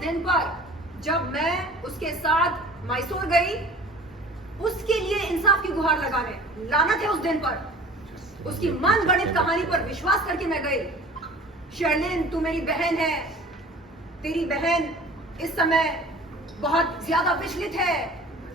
दिन पर जब मैं उसके साथ मैसूर गई, उसके लिए इंसाफ की गुहार लगाने। लानत है उस दिन पर, उसकी मनगढ़ंत कहानी पर विश्वास करके मैं गई। शर्लिन, तू मेरी बहन है, तेरी बहन इस समय बहुत ज्यादा विचलित है,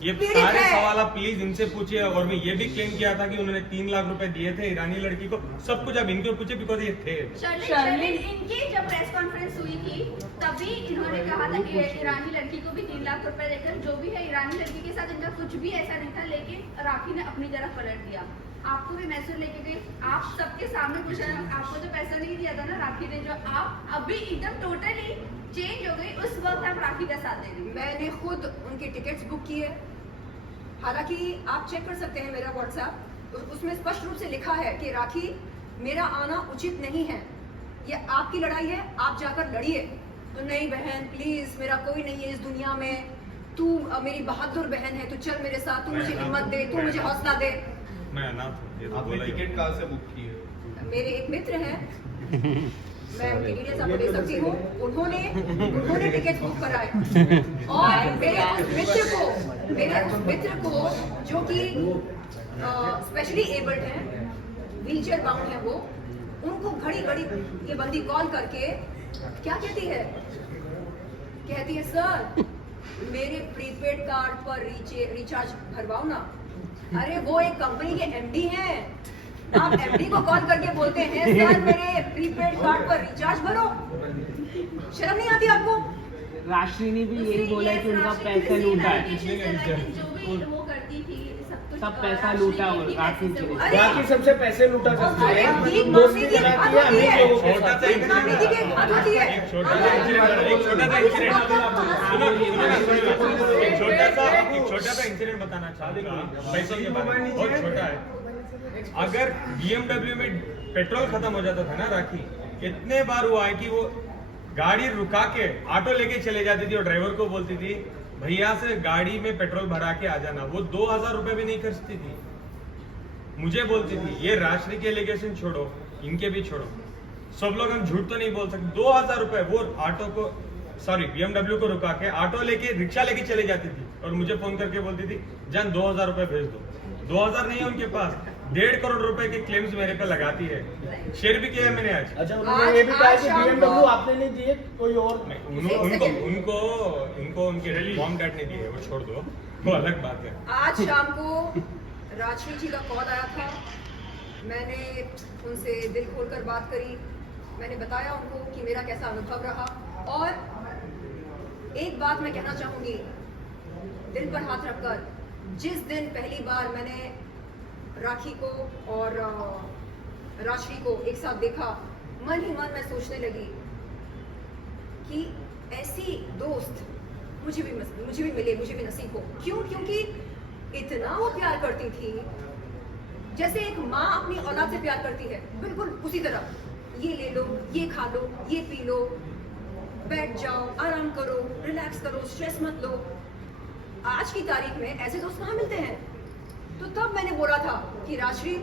ये पीड़ित सारे है। सवाल आप प्लीज इनसे पूछिए। और मैं ये भी क्लेम किया था कि उन्होंने 3 लाख रुपए दिए थे ईरानी लड़की को। सब कुछ अब इनके पूछे बिकॉज ये थे। शर्लिन, इनकी जब प्रेस कॉन्फ्रेंस हुई थी तभी इन्होंने कहा था कि ईरानी लड़की को भी 3 लाख रुपए देकर, जो भी है ईरानी लड़की के साथ इनका कुछ भी ऐसा नहीं था, लेकिन राखी ने अपनी तरफ पलट दिया। आपको भी मैसूर लेके गई, आप सबके सामने पूछा, आपको जो पैसा नहीं दिया था ना राखी ने, जो आप अभी एकदम टोटली चेंज हो गई, उस वक्त आप राखी का साथ दे रही। मैंने खुद उनकी टिकट्स बुक की है। हालांकि आप चेक कर सकते हैं मेरा व्हाट्सएप, उसमें स्पष्ट रूप से लिखा है कि राखी, मेरा आना उचित नहीं है, ये आपकी लड़ाई है, आप जाकर लड़िए। तो नहीं बहन प्लीज, मेरा कोई नहीं है इस दुनिया में, तू मेरी बहादुर बहन है, तू चल मेरे साथ, तू मुझे हिम्मत दे, तू मुझे हौसला दे। मैं अनाथ हूँ, ये तो आपने बोला ही। टिकट कहाँ से बुक की है? मेरे एक मित्र हैं, मैं उनकी डिटेल्स आपको दे सकती हूँ, उन्होंने टिकट बुक कराए। और मेरे उस मित्र को जो कि स्पेशली एबल्ड हैं, व्हीलचेयर बाउंड है वो, उनको घड़ी घड़ी ये बंदी कॉल करके क्या कहती है सर मेरे प्रीपेड कार्ड पर रिचार्ज भरवाओ ना। अरे वो एक कंपनी के एमडी हैं, आप एमडी को कॉल करके बोलते हैं सर मेरे प्रीपेड कार्ड पर रिचार्ज भरो। शर्म नहीं आती आपको? राशि ने भी यही बोला है कि उनका पैसा लूटा है, जो भी वो करती थी सब पैसा लूटा और राशि से। अरे बाकी सबसे पैसे लूटा करती अरे है, भीख दोस्ती मांगने की बनाती बात है होती अमीर है। लोगों के साथ। भीख मांगने की एक बात होती है। एक छोटा सा इंसिडेंट बताना चाहूंगा, पैसों के बारे में बहुत छोटा है। अगर BMW में पेट्रोल खत्म हो जाता था ना राखी, इतने बार हुआ है कि वो गाड़ी रुका के ऑटो लेके चले जाती थी और ड्राइवर को बोलती थी भैया से गाड़ी में पेट्रोल भरा के आ जाना। वो 2000 रुपए भी नहीं खर्चती थी, मुझे बोलती थी। ये राष्ट्रीय के एलिगेशन छोड़ो, इनके भी छोड़ो, सब लोग हम झूठ तो नहीं बोल सकते। 2000 रुपए वो ऑटो को, सॉरी BMW को रुका के ऑटो लेके, रिक्शा लेके चले जाती थी और मुझे फोन करके बोलती थी जान 2000 रुपए भेज दो। 2000 नहीं है उनके पास, 1.5 करोड़ रुपए के क्लेम्स मेरे पे लगाती है। शेयर भी किया है मैंने आज। अच्छा, उन्होंने ये भी कहा कि BMW आपने नहीं दिए, कोई और। उनको उनके मॉम डैड ने दिए, वो छोड़ दो, वो अलग बात है। आज शाम को राजश्री जी का कॉल आया था, मैंने उनसे दिल खोलकर बात करी, मैंने बताया उनको कि मेरा कैसा अनुभव रहा। और एक बात मैं कहना चाहूंगी दिल पर हाथ रखकर, जिस दिन पहली बार मैंने राखी को और राजश्री को एक साथ देखा, मन ही मन मैं सोचने लगी कि ऐसी दोस्त मुझे भी मिले, मुझे भी नसीब हो। क्यों? क्योंकि इतना वो प्यार करती थी जैसे एक माँ अपनी औलाद से प्यार करती है, बिल्कुल उसी तरह। ये ले लो, ये खा लो, ये पी लो, बैठ जाओ, आराम करो, रिलैक्स करो, स्ट्रेस मत लो। आज की तारीख में ऐसे दोस्त कहाँ मिलते हैं? तो तब मैंने बोला था कि राजश्री,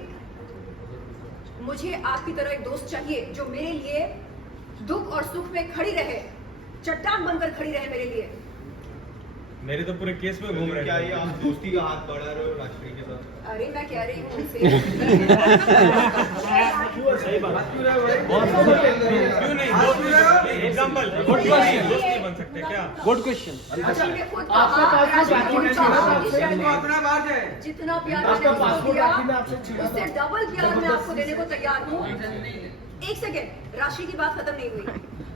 मुझे आपकी तरह एक दोस्त चाहिए जो मेरे लिए दुख और सुख में खड़ी रहे, चट्टान बनकर खड़ी रहे मेरे लिए। मेरे तो पूरे केस में घूम रहे क्या हैं। ये आप दोस्ती का हाथ बढ़ा रहे हो राष्ट्रीय के साथ? अरे मैं कह रही हूँ उनसे सही बात। क्यों नहीं? एग्जाम्पल दोस्ती बन सकते क्या? Good question. राजश्री ने खुद आपके कहा, पास भी राजश्री ने डॉक्यूमेंट कहा है कि ना? शर्लिन, जितना प्यार आपका मैंने पासपोर्ट दिया, राखी ने आपसे छीना उससे था। डबल प्यार मैं आपको देने को तैयार हूँ। एक सेकेंड, राशि की बात खत्म नहीं हुई।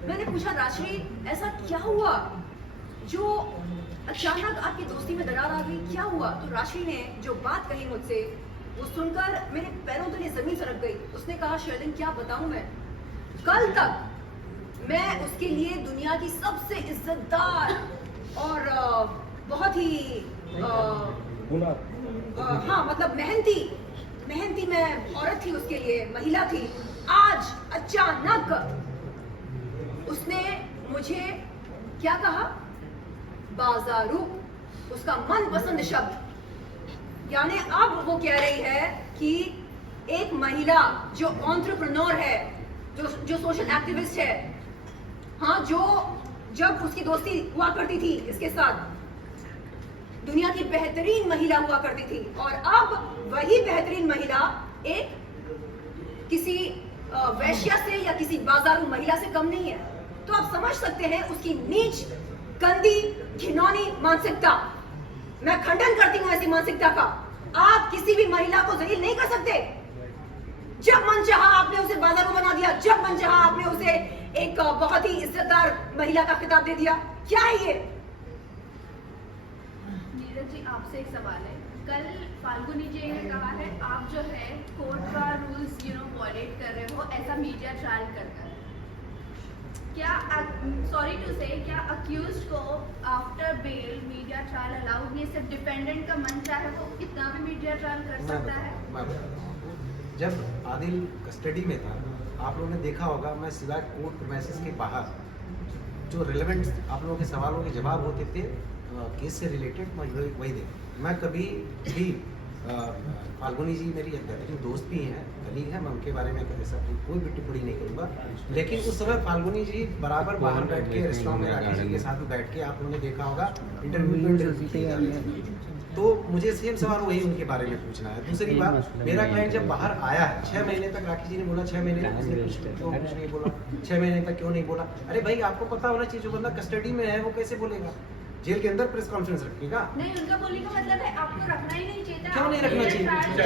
मैंने पूछा राशि, ऐसा क्या हुआ जो अचानक आपकी दोस्ती में दरार आ गई, क्या हुआ? तो राशि ने जो बात कही मुझसे, वो सुनकर मेरे पैरों तले जमीन सरक गई। उसने कहा शर्लिन, क्या बताऊं मैं, कल तक मैं उसके लिए दुनिया की सबसे इज्जतदार और बहुत ही हाँ मतलब मेहनती मैं औरत थी उसके लिए, महिला थी। आज अचानक उसने मुझे क्या कहा? बाजारू, उसका मनपसंद शब्द। यानी अब वो कह रही है कि एक महिला जो एंटरप्रेन्योर है, जो सोशल एक्टिविस्ट है, हाँ, जो जब उसकी दोस्ती हुआ करती थी इसके साथ, दुनिया की बेहतरीन महिला हुआ करती थी, और अब वही बेहतरीन महिला एक किसी वैश्या से या किसी बाजारू महिला से कम नहीं है। तो आप समझ सकते हैं उसकी नीच, गंदी, घिनौनी मानसिकता। मैं खंडन करती हूं ऐसी मानसिकता का। आप किसी भी महिला को जलील नहीं कर सकते। जब मन चाहा आपने उसे बाजारू बना दिया, जब मन चाहा आपने उसे एक बहुत ही इज्जतदार महिला का खिताब दे दिया। क्या है ये? नीरज जी, आपसे एक सवाल है। कल फाल्गुनी जी ने कहा है आप जो है कोर्ट का रूल्स वॉयलेट कर रहे हो, ऐसा मीडिया ट्रायल कर। क्या सॉरी टू से, क्या अक्यूज को after bail media trial allowed नहीं? सिर्फ डिपेंडेंट का मन चाहे वो कितना भी मीडिया ट्रायल कर सकता है। जब आदिल कस्टडी में था, आप लोगों ने देखा होगा, मैं सीधा कोर्ट प्रीमाइसेस के बाहर जो रिलेवेंट आप लोगों के सवालों के जवाब होते थे केस से रिलेटेड, मैं वही देखा। मैं कभी भी फाल्गुनी जी मेरी बेहतरीन दोस्त भी हैं, कलीग हैं, मैं उनके बारे में ऐसा कोई भी टिप्पणी नहीं करूँगा। लेकिन उस समय फाल्गुनी जी बराबर बाहर बैठ के रेस्टोरेंट में राकेश जी के साथ बैठ के आप लोगों ने देखा होगा इंटरव्यू। तो मुझे सेम सवाल वही उनके बारे में पूछना है। दूसरी बात, मेरा क्लाइंट जब बाहर आया है 6 महीने तक, राकेश जी ने बोला 6 महीने तक उसने कुछ नहीं बोला, 6 महीने तक क्यों नहीं बोला? अरे भाई, आपको पता होना चाहिए, जो बंदा कस्टडी में है वो कैसे बोलेगा? जेल के अंदर प्रेस कॉन्फ्रेंस रखेगा? नहीं, उनका बोलने का मतलब है आपको रखना ही नहीं चाहिए था। क्यों नहीं रखना चाहिए?